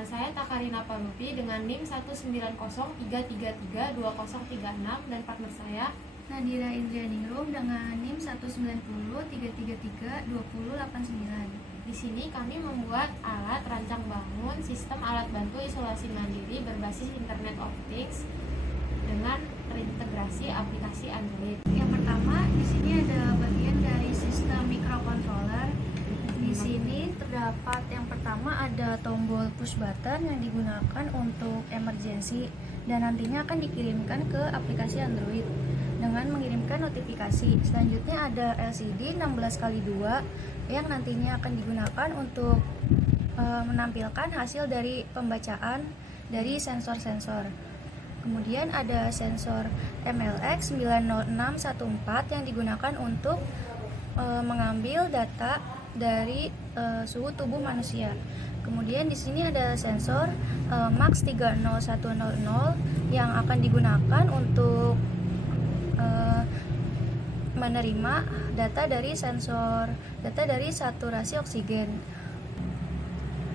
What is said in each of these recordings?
Saya Takarina Palupi dengan NIM 19033320036 dan partner saya Nadira Indrianingrum dengan NIM 19033332089. Di sini kami membuat alat rancang bangun sistem alat bantu isolasi mandiri berbasis Internet of Things dengan terintegrasi aplikasi Android. Yang pertama, di sini ada bagian dari sistem microcontroller. Di sini terdapat yang pertama ada tombol push button yang digunakan untuk emergency dan nantinya akan dikirimkan ke aplikasi Android dengan mengirimkan notifikasi. Selanjutnya ada LCD 16x2 yang nantinya akan digunakan untuk menampilkan hasil dari pembacaan dari sensor-sensor. Kemudian ada sensor MLX 90614 yang digunakan untuk mengambil data dari suhu tubuh manusia. Kemudian di sini ada sensor MAX 30100 yang akan digunakan untuk menerima data dari saturasi oksigen.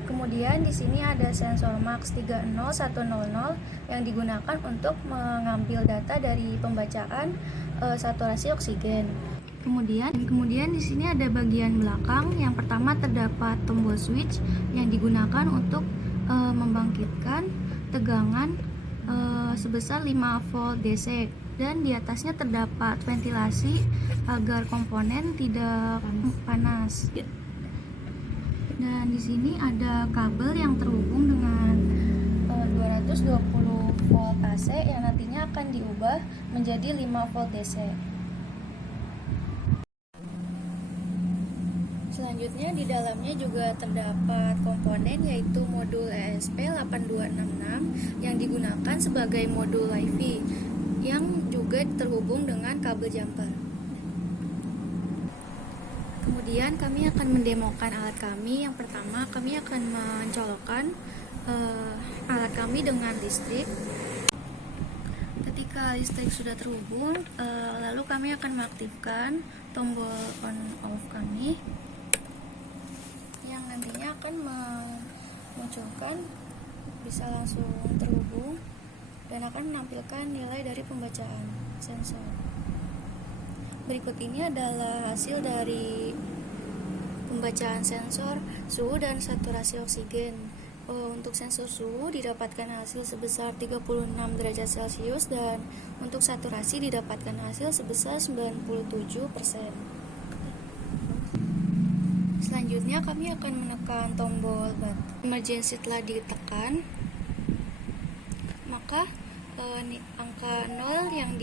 Kemudian di sini ada sensor MAX 30100 yang digunakan untuk mengambil data dari pembacaan saturasi oksigen. Kemudian di sini ada bagian belakang. Yang pertama terdapat tombol switch yang digunakan untuk membangkitkan tegangan sebesar 5 volt DC dan di atasnya terdapat ventilasi agar komponen tidak panas. Dan di sini ada kabel yang terhubung dengan 220 volt AC yang nantinya akan diubah menjadi 5 volt DC. Selanjutnya di dalamnya juga terdapat komponen yaitu modul ESP8266 yang digunakan sebagai modul Wi-Fi yang juga terhubung dengan kabel jumper. Kemudian kami akan mendemokan alat kami. Yang pertama kami akan mencolokkan alat kami dengan listrik. Ketika listrik sudah terhubung, lalu kami akan mengaktifkan tombol on off kami yang nantinya akan memunculkan bisa langsung terhubung dan akan menampilkan nilai dari pembacaan sensor. Berikut ini adalah hasil dari pembacaan sensor suhu dan saturasi oksigen. Untuk sensor suhu didapatkan hasil sebesar 36 derajat Celcius dan untuk saturasi didapatkan hasil sebesar 97%. Selanjutnya kami akan menekan tombol emergency. Setelah ditekan, maka angka 0 yang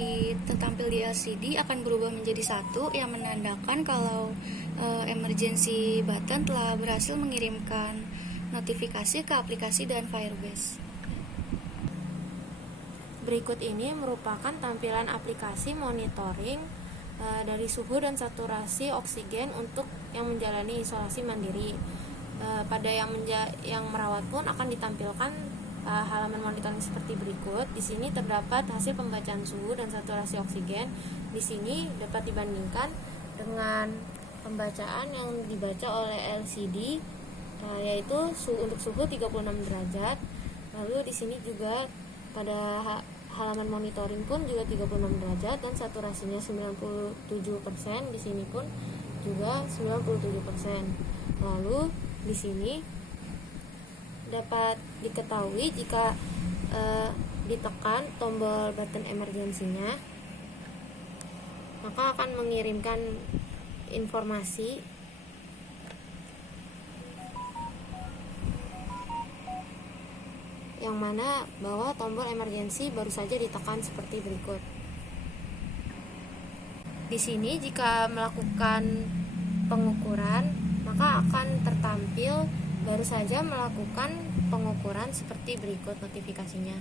tertampil di LCD akan berubah menjadi 1 yang menandakan kalau emergency button telah berhasil mengirimkan notifikasi ke aplikasi dan Firebase. Berikut ini merupakan tampilan aplikasi monitoring dari suhu dan saturasi oksigen untuk yang menjalani isolasi mandiri. Pada yang merawat pun akan ditampilkan halaman monitoring seperti berikut. Di sini terdapat hasil pembacaan suhu dan saturasi oksigen. Di sini dapat dibandingkan dengan pembacaan yang dibaca oleh LCD, yaitu untuk suhu 36 derajat. Lalu di sini juga pada halaman monitoring pun juga 36 derajat dan saturasinya 97%. Di sini pun juga 97%. Lalu di sini dapat diketahui jika ditekan tombol button emergensinya, maka akan mengirimkan informasi yang mana bahwa tombol emergensi baru saja ditekan seperti berikut. Di sini jika melakukan pengukuran, maka akan tertampil baru saja melakukan pengukuran seperti berikut notifikasinya.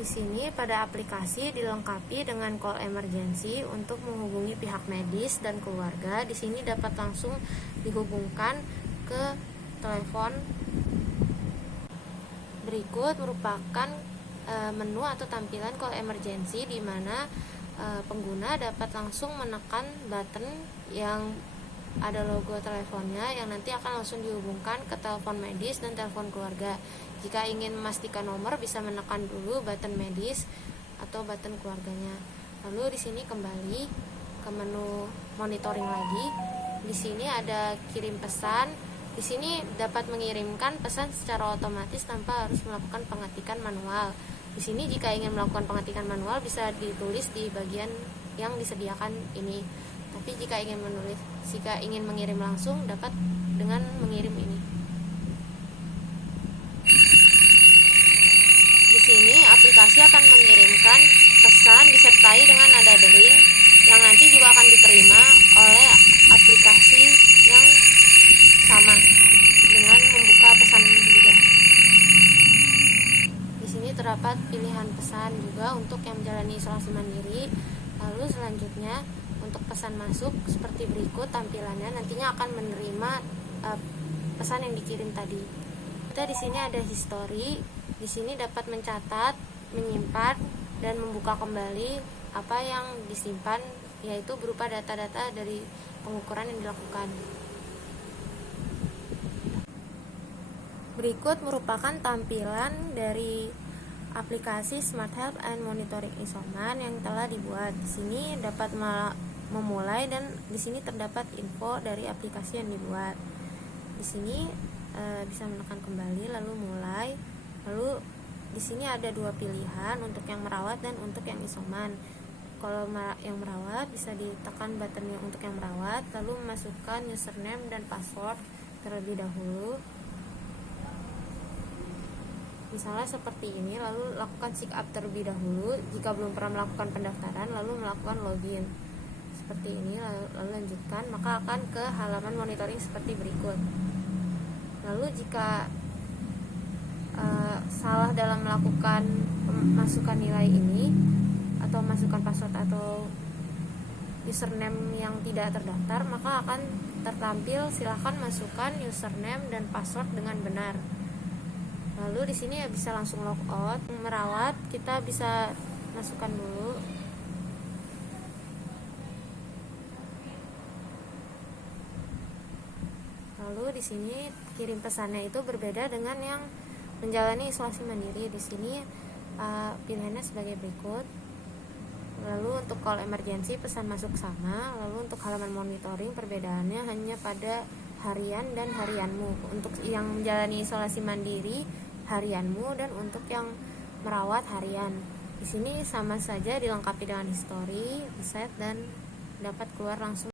Di sini pada aplikasi dilengkapi dengan call emergency untuk menghubungi pihak medis dan keluarga. Di sini dapat langsung dihubungkan ke telepon. Berikut merupakan menu atau tampilan call emergency di mana pengguna dapat langsung menekan button yang ada logo teleponnya yang nanti akan langsung dihubungkan ke telepon medis dan telepon keluarga. Jika ingin memastikan nomor, bisa menekan dulu button medis atau button keluarganya. Lalu di sini kembali ke menu monitoring lagi. Di sini ada kirim pesan. Di sini dapat mengirimkan pesan secara otomatis tanpa harus melakukan pengetikan manual. Di sini jika ingin melakukan pengetikan manual bisa ditulis di bagian yang disediakan ini. Tapi jika ingin mengirim langsung dapat dengan mengirim ini. Di sini aplikasi akan mengirimkan pesan disertai dengan nada dering yang nanti juga akan diterima oleh aplikasi yang sama dengan membuka pesan juga. Di sini terdapat pilihan pesan juga untuk yang menjalani isolasi mandiri. Lalu selanjutnya untuk pesan masuk seperti berikut tampilannya, nantinya akan menerima pesan yang dikirim tadi. Kita di sini ada history. Di sini dapat mencatat, menyimpan dan membuka kembali apa yang disimpan, yaitu berupa data-data dari pengukuran yang dilakukan. Berikut merupakan tampilan dari aplikasi Smart Health and Monitoring Isoman yang telah dibuat. Di sini dapat memulai dan di sini terdapat info dari aplikasi yang dibuat. Di sini bisa menekan kembali lalu mulai. Lalu di sini ada dua pilihan untuk yang merawat dan untuk yang isoman. Kalau yang merawat bisa ditekan button untuk yang merawat, lalu memasukkan username dan password terlebih dahulu. Misalnya seperti ini, lalu lakukan sign up terlebih dahulu. Jika belum pernah melakukan pendaftaran, lalu melakukan login. Seperti ini, lalu lanjutkan, maka akan ke halaman monitoring seperti berikut. Lalu jika salah dalam melakukan masukkan nilai ini atau masukkan password atau username yang tidak terdaftar, maka akan tertampil silakan masukkan username dan password dengan benar. Lalu di sini ya bisa langsung log out. Merawat kita bisa masukkan dulu. Lalu di sini kirim pesannya itu berbeda dengan yang menjalani isolasi mandiri. Di sini pilihannya sebagai berikut. Lalu untuk call emergency pesan masuk sama. Lalu untuk halaman monitoring perbedaannya hanya pada harian dan harianmu. Untuk yang menjalani isolasi mandiri harianmu dan untuk yang merawat harian. Di sini sama saja dilengkapi dengan history, reset dan dapat keluar langsung